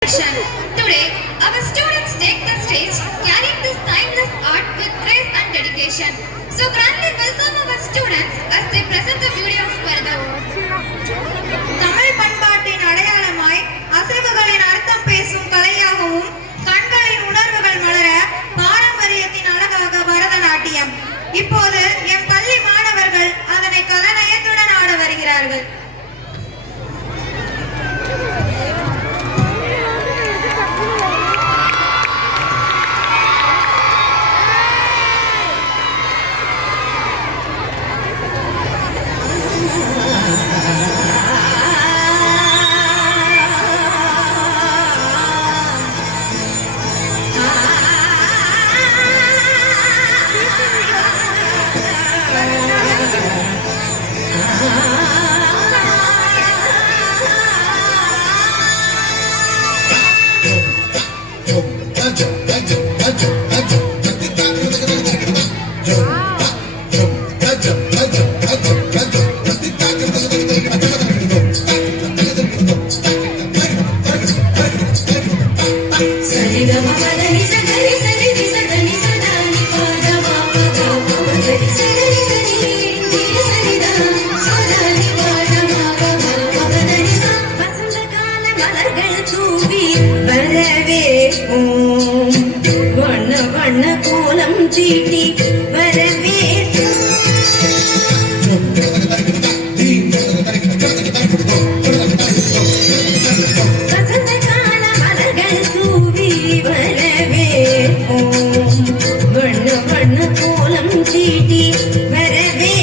Today, our students take the stage, carrying this timeless art with grace and dedication. So grandly welcome our students as they present the beauty of Bharatanatyam. Tamil பண்பாட்டின் அடையாளமாய் அசைவுகளின் அர்த்தம் பேசும் கலையாகவும் கண்களின் உணர்வுகள் மலர பாரம்பரியத்தின் அழகாக பரதநாட்டியம். இப்போது எம் பள்ளி மாணவர்கள் அதனை கலைநயத்துடன் ஆட வருகிறார்கள். சீட்டி வரவே வசந்த கால மலர்கள் தூவி வரவே வண்ண வண்ண கோலம் சீட்டி வரவே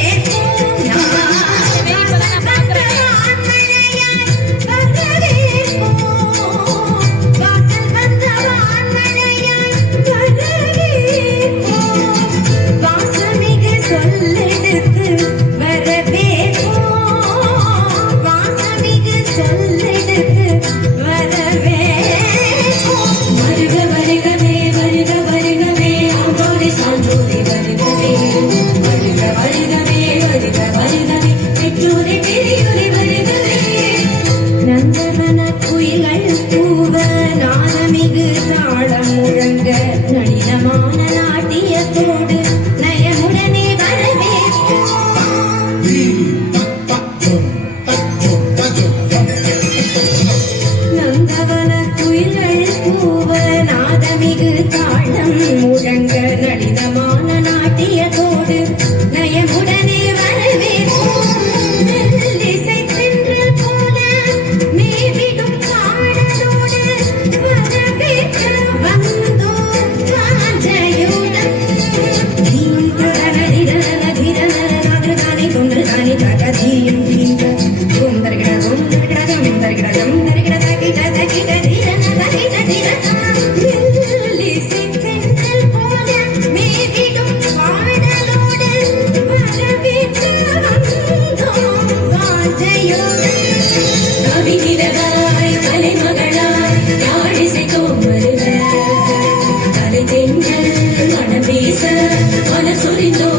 மன சொரிந்தோ